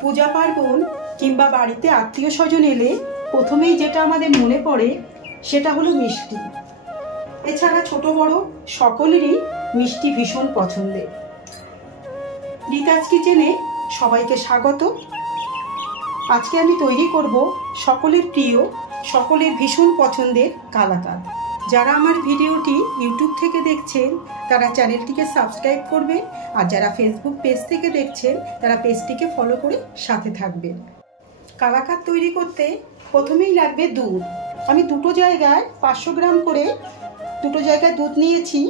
পূজা পার্বণ কিংবা বাড়িতে আত্মীয় স্বজন এলে প্রথমেই যেটা আমাদের মনে পড়ে সেটা হলো মিষ্টি। এছাড়া ছোট বড় সকলেরই মিষ্টি ভীষণ পছন্দের। রিতাজ কিচেনে সবাইকে স্বাগত। আজকে আমি তৈরি করব সকলের প্রিয়, সকলের ভীষণ পছন্দের কালাকাঁদ। যারা আমার ভিডিওটি ইউটিউব থেকে দেখছেন তারা চ্যানেলটিকে সাবস্ক্রাইব করবেন, আর যারা ফেসবুক পেজ থেকে দেখছেন তারা পেজটিকে ফলো করে সাথে থাকবেন। কালাকাঁদ তৈরি করতে প্রথমেই লাগবে দুধ। আমি দুটো জায়গায় 500 গ্রাম করে দুধ নিয়েছি,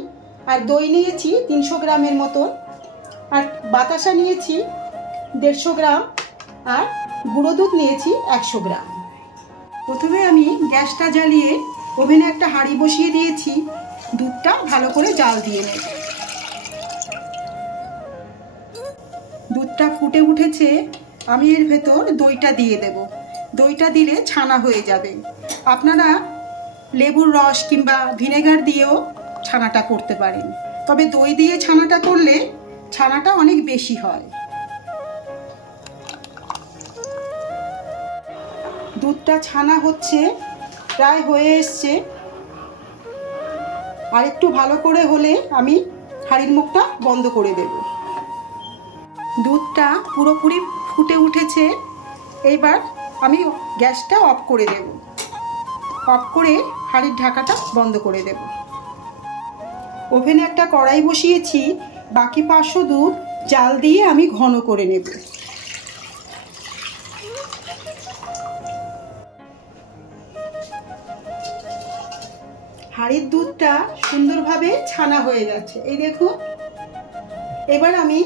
আর দই নিয়েছি 300 গ্রামের মতন, আর বাতাসা নিয়েছি 150 গ্রাম, আর গুঁড়ো দুধ নিয়েছি 100 গ্রাম। প্রথমে আমি গ্যাসটা জ্বালিয়ে ওভেনে একটা হাঁড়ি বসিয়ে দিয়েছি। দুধটা ভালো করে জাল দিয়ে নেব। দুধটা ফুটে উঠেছে, আমি এর ভেতর দইটা দিয়ে দেব। দইটা দিলে ছানা হয়ে যাবে। আপনারা লেবুর রস কিংবা ভিনেগার দিয়েও ছানাটা করতে পারেন, তবে দই দিয়ে ছানাটা করলে ছানাটা অনেক বেশি হয়। দুধটা ছানা হচ্ছে, প্রায় হয়ে এসছে। আর একটু ভালো করে হলে আমি হাঁড়ির মুখটা বন্ধ করে দেব। দুধটা পুরোপুরি ফুটে উঠেছে। এইবার আমি গ্যাসটা অফ করে দেব। অফ করে হাঁড়ির ঢাকাটা বন্ধ করে দেব। ওভেনে একটা কড়াই বসিয়েছি। বাকি 500 দুধ জাল দিয়ে আমি ঘন করে নেব। হাঁড়ির দুধটা সুন্দরভাবে ছানা হয়ে গেছে, এই দেখুন। এবার আমি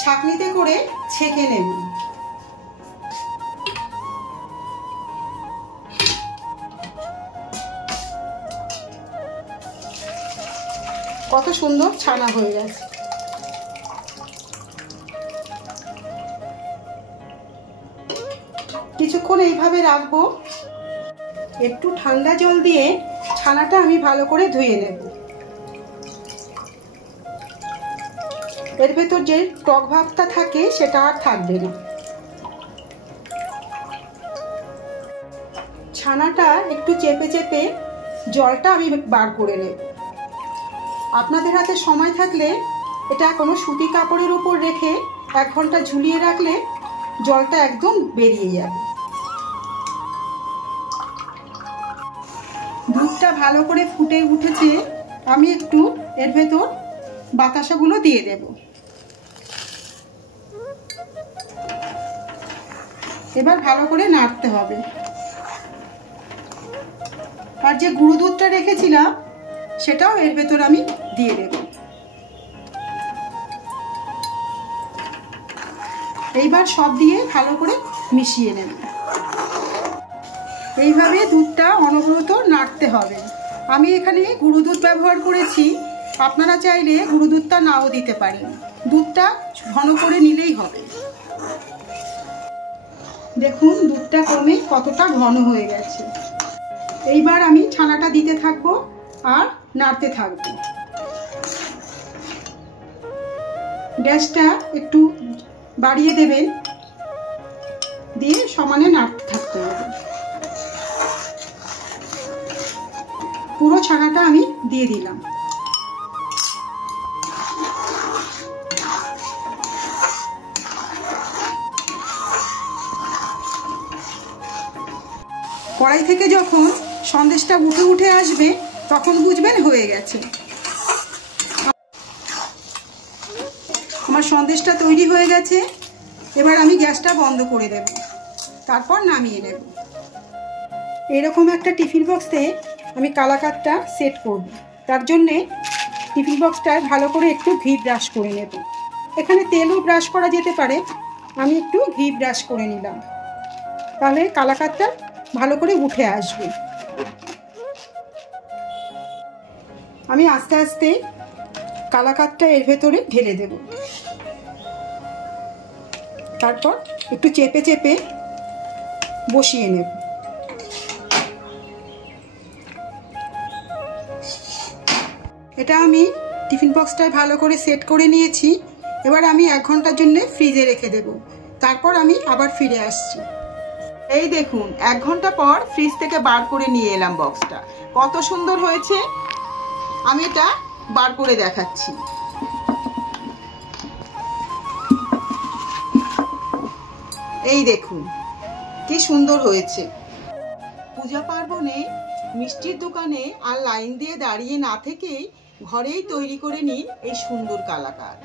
ছাঁকনিতে করে ছেঁকে নেব। কত সুন্দর ছানা হয়ে গেছে। কিছুক্ষণ এইভাবে রাখবো। একটু ঠান্ডা জল দিয়ে ছানাটা আমি ভালো করে ধুয়ে নেব। এর ভেতর যে টক ভাবটা থাকে সেটা আর থাকবে না। ছানাটা একটু চেপে চেপে জলটা আমি বার করে নেব। আপনাদের হাতে সময় থাকলে এটা কোনো সুতি কাপড়ের উপর রেখে 1 ঘন্টা ঝুলিয়ে রাখলে জলটা একদম বেরিয়ে যাবে। দুধটা ভালো করে ফুটে উঠেছে। আমি একটু এর ভেতর বাতাসাগুলো দিয়ে দেব। এবার ভালো করে নাড়তে হবে। আর যে গুঁড়ো দুধটা রেখেছিলাম সেটাও এর ভেতর আমি দিয়ে দেব। এইবার সব দিয়ে ভালো করে মিশিয়ে নেব। এইভাবে দুধটা অনবরত নাড়তে হবে। আমি এখানে গুঁড়ো দুধ ব্যবহার করেছি, আপনারা চাইলে গুঁড়ো দুধটা নাও দিতে পারেন। দুধটা ঘন করে নিলেই হবে। দেখুন দুধটা কমে কতটা ঘন হয়ে গেছে। এইবার আমি ছানাটা দিতে থাকবো আর নাড়তে থাকবো। গ্যাসটা একটু বাড়িয়ে দেবেন, দিয়ে সমানে নাড়তে থাকতে হবে। পুরো ছানাটা আমি দিয়ে দিলাম। কড়াই থেকে যখন সন্দেশটা উঠে আসবে তখন বুঝবেন হয়ে গেছে। আমার সন্দেশটা তৈরি হয়ে গেছে। এবার আমি গ্যাসটা বন্ধ করে দেব, তারপর নামিয়ে নেব। এরকম একটা টিফিন বক্সে আমি কালাকাঁদটা সেট করব। তার জন্যে টিফিন বক্সটায় ভালো করে একটু ঘি ব্রাশ করে নেব। এখানে তেলও ব্রাশ করা যেতে পারে, আমি একটু ঘি ব্রাশ করে নিলাম, তাহলে কালাকাঁদটা ভালো করে উঠে আসবে। আমি আস্তে আস্তে কালাকাঁদটা এর ভেতরে ঢেলে দেব। তারপর একটু চেপে চেপে বসিয়ে নেব। এটা আমি টিফিন বক্সটায় ভালো করে সেট করে নিয়েছি। এবার আমি 1 ঘন্টার জন্য ফ্রিজে রেখে দেব। তারপর আমি আবার ফিরে আসছি। এই দেখুন 1 ঘন্টা পর ফ্রিজ থেকে বার করে নিয়ে এলাম বক্সটা। কত সুন্দর হয়েছে, আমি এটা বার করে দেখাচ্ছি। এই দেখুন কি সুন্দর হয়েছে। পূজা পার্বণে মিষ্টির দোকানে আর লাইন দিয়ে দাঁড়িয়ে না থেকেই ঘরেই তৈরি করে নিন এই সুন্দর কালাকাঁদ।